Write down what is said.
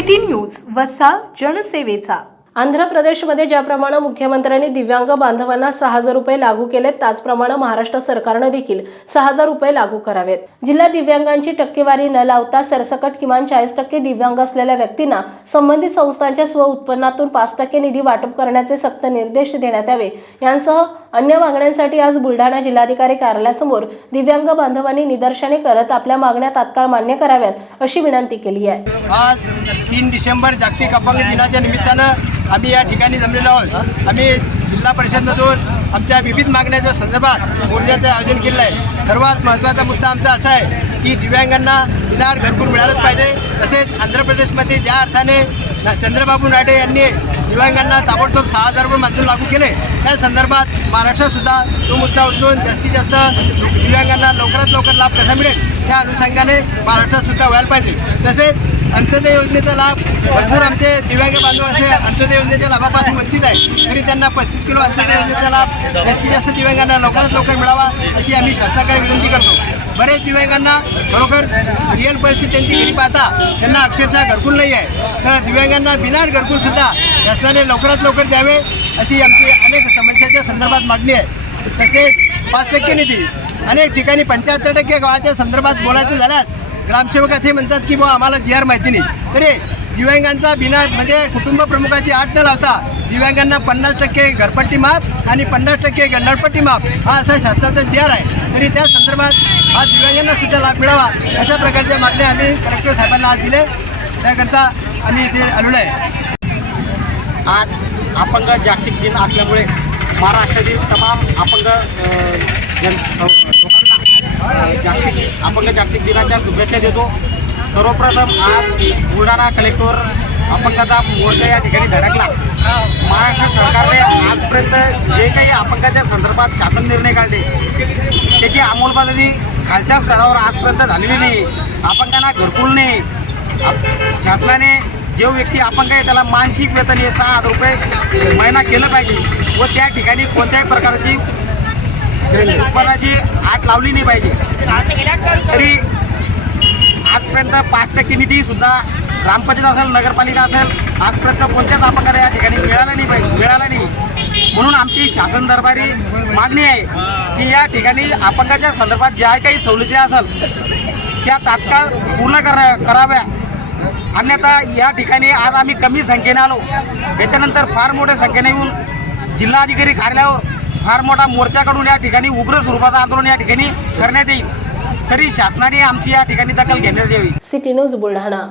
City news वसा जनसेवेचा. आंध्र प्रदेशमध्ये ज्याप्रमाणे मुख्यमंत्र्यांनी दिव्यांग बांधवांना सहा हजार रुपये लागू केलेत त्याचप्रमाणे महाराष्ट्र सरकारनं देखील सहा हजार रुपये लागू करावेत. जिल्हा दिव्यांगांची टक्केवारी न लावता सरसकट किमान चाळीस टक्के दिव्यांग असलेल्या व्यक्तींना संबंधित संस्थांच्या स्व उत्पन्नातून पाच टक्के निधी वाटप करण्याचे सक्त निर्देश देण्यात यावे. यांसह अन्य मागण्यांसाठी आज बुलढाणा जिल्हाधिकारी कार्यालयासमोर दिव्यांग बांधवांनी निदर्शने करत आपल्या मागण्या तात्काळ मान्य कराव्यात अशी विनंती केली आहे. आज तीन डिसेंबर जागतिक अपंग दिनाच्या निमित्तानं आम्ही या ठिकाणी जमलेलो आहोत. आम्ही जिल्हा परिषदमधून आमच्या विविध मागण्याच्या संदर्भात मोर्चाचं आयोजन केलं आहे. सर्वात महत्त्वाचा मुद्दा आमचा असा आहे की दिव्यांगांना विनाड घरकुल मिळालंच पाहिजे. तसेच आंध्र प्रदेशमध्ये ज्या अर्थाने चंद्रबाबू नायडू यांनी दिव्यांगांना ताबडतोब सहा हजार रुपये माध्यम लागू केले. त्या संदर्भात महाराष्ट्रातसुद्धा तो मुद्दा उचलून जास्तीत जास्त दिव्यांगांना लवकरात लवकर लाभ कसा मिळेल त्या अनुषंगाने महाराष्ट्रातसुद्धा व्हायला पाहिजे. तसेच अंत्योदय योजनेचा लाभ भरपूर आमचे दिव्यांग बांधव असे अंत्योदय योजनेच्या लाभापासून वंचित आहे तरी त्यांना पस्तीस किलो अंत्योदय योजनेचा लाभ जास्तीत जास्त दिव्यांगांना लवकरात लवकर मिळावा अशी आम्ही शासनाकडे विनंती करतो. बरेच दिव्यांगांना खरोखर रिअल परिस्थिती त्यांची घरी पाहता त्यांना अक्षरशः घरकुल नाही आहे तर दिव्यांगांना बिनाड घरकुलसुद्धा शासनाने लवकरात लवकर द्यावे अशी आमची अनेक समस्याच्या संदर्भात मागणी आहे. तसेच पाच टक्के निधी अनेक ठिकाणी पंच्याहत्तर टक्के गावाच्या संदर्भात बोलायचं झाल्यास ग्रामसेवक असे म्हणतात की बुवा आम्हाला जी आर माहिती नाही. तरी दिव्यांगांचा बिना म्हणजे कुटुंब प्रमुखाची आठ न लावता दिव्यांगांना पन्नास टक्के घरपट्टी माफ आणि पन्नास टक्के गंडळपट्टी माफ हा असा शासनाचा जी आर आहे. तरी त्या संदर्भात हा दिव्यांगांना सुद्धा लाभ मिळावा अशा प्रकारच्या मागण्या आम्ही कलेक्टर साहेबांना आज दिले त्याकरता आम्ही इथे आलेलो आहे. आज अपंग जागतिक दिन असल्यामुळे महाराष्ट्रातील तमाम अपंग जन लोकांना जागतिक अपंग जागतिक दिनाच्या शुभेच्छा देतो. सर्वप्रथम आज बुलढाणा कलेक्टर अपंगाचा मोर्चा या ठिकाणी धडकला. महाराष्ट्र सरकारने आजपर्यंत जे काही अपंगाच्या संदर्भात शासन निर्णय काढले त्याची अंमलबजावणी खालच्या स्तरावर आजपर्यंत झालेली नाही. अपंगांना घरकुल नाही. आप- शासनाने जो व्यक्ती आपण काय त्याला मानसिक वेतन हे सहा हजार रुपये महिना केलं पाहिजे व त्या ठिकाणी कोणत्याही प्रकारची उत्पन्नाची आट लावली नाही पाहिजे. तरी आजपर्यंत पाच टक्के निधी सुद्धा ग्रामपंचायत असेल नगरपालिका असेल आजपर्यंत कोणत्याच अपंगाला या ठिकाणी मिळाला नाही पाहिजे मिळाला नाही. म्हणून आमची शासन दरबारी मागणी आहे की या ठिकाणी अपंगाच्या संदर्भात ज्या काही सवलती असेल त्या तात्काळ पूर्ण करा कराव्या. अन्यथा या ठिकाणी आज आम्ही कमी संख्येने आलो. त्याच्यानंतर फार मोठ्या संख्येने येऊन जिल्हाधिकारी कार्यालयावर फार मोठा मोर्चाकडून या ठिकाणी उग्र स्वरूपाचं आंदोलन या ठिकाणी करण्यात येईल. तरी शासनाने आमची या ठिकाणी दखल घेण्यात यावी. City news Buldhana.